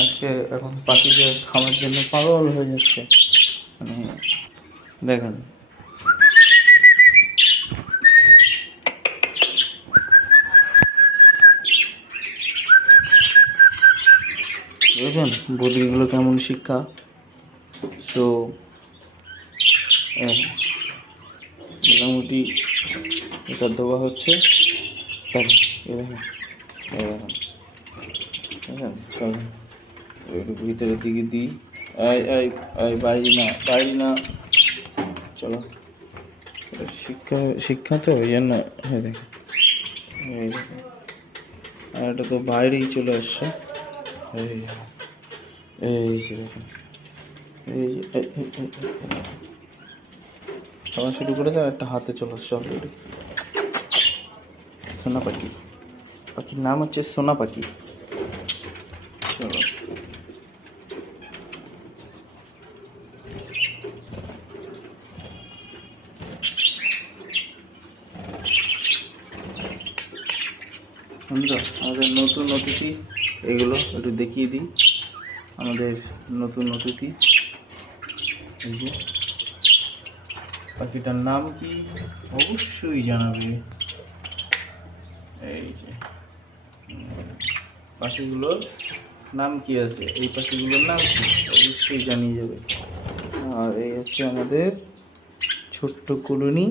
আজকে এখন পাখিকে খাওয়ার জন্য পাগল হয়ে যাচ্ছে। মানে দেখেন বুঝেছেন বদ্রিগুলো কেমন শিক্ষা। তো মোটামুটি এটা দেওয়া হচ্ছে। দেখেন দেখেন চল একটু ভিতরের দিকে দিই। বাইরে না চলো। শিক্ষা তো ওই জন্য দেখেন এই দেখেন। আর এটা তো বাইরেই চলে আসছে। এই এই যে দেখেন এই যে খাওয়া শুরু করেছে আর একটা হাতে চলে আসছে অলরেডি। সোনা পাখি, পাখির নাম হচ্ছে সোনা পাখি। চলো বন্ধুরা, আমাদের নতুন অতিথি এগুলো একটু দেখিয়ে দিই। আমাদের নতুন অতিথি এই যে পাখিটার নাম কি অবশ্যই জানাবে। এই যে পাখিগুলোর নাম কি আছে, এই পাখিগুলোর নাম কি অবশ্যই জানিয়ে যাবে। আর এই হচ্ছে আমাদের ছোট্ট কলোনি।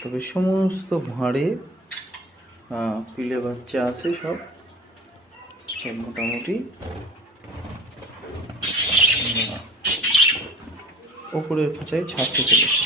তবে সমস্ত ভাঁড়ে পিলে বাচ্চা আছে সব মোটামুটি। ওপরের খাঁচায় ছাড়তে চলেছে।